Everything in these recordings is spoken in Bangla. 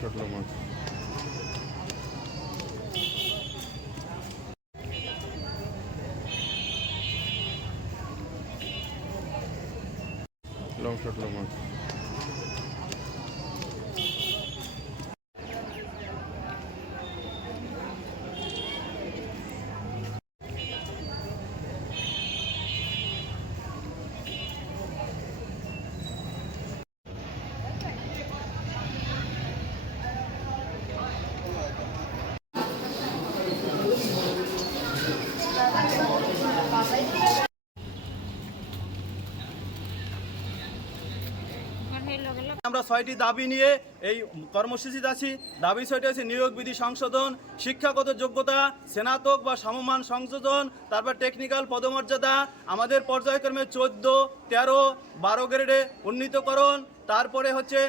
shot long one. Long shot long one. আমরা 6টি দাবি নিয়ে এই কর্মসূচিতে আছি। দাবি 6টি আছে: নিয়োগ বিধি সংশোধন, শিক্ষাগত যোগ্যতা, স্নাতক বা সমমান সংশোধন, তারপর টেকনিক্যাল পদমর্যাদা, আমাদের পর্যায়ক্রমে 14, 13, 12 গ্রেডে উন্নীতকরণ, তারপরে হচ্ছে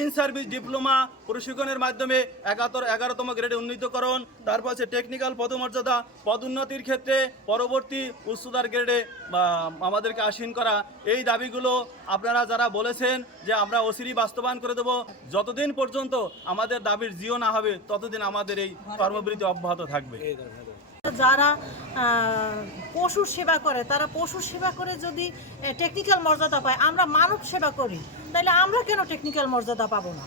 ইন সার্ভিস ডিপ্লোমা প্রশিক্ষণের মাধ্যমে 11তম গ্রেডে উন্নীতকরণ, তারপর হচ্ছে টেকনিক্যাল পদমর্যাদা, পদোন্নতির ক্ষেত্রে পরবর্তী উচ্চতর গ্রেডে আমাদেরকে আসীন করা। এই দাবিগুলো আপনারা যারা বলেছেন যে আমরা অচিরেই বাস্তবায়ন করে দেবো, যতদিন পর্যন্ত আমাদের দাবির জিও না হবে ততদিন আমাদের এই কর্মবিরতি অব্যাহত থাকবে। যারা পশুর সেবা করে তারা পশুর সেবা করে যদি টেকনিক্যাল মর্যাদা পায়, আমরা মানব সেবা করি, তাহলে আমরা কেন টেকনিক্যাল মর্যাদা পাবো না?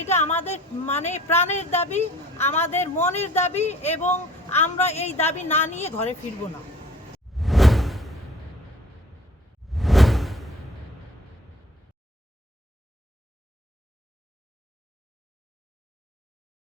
এটা আমাদের মানে প্রাণের দাবি, আমাদের মনের দাবি, এবং আমরা এই দাবি না নিয়ে ঘরে ফিরবো না।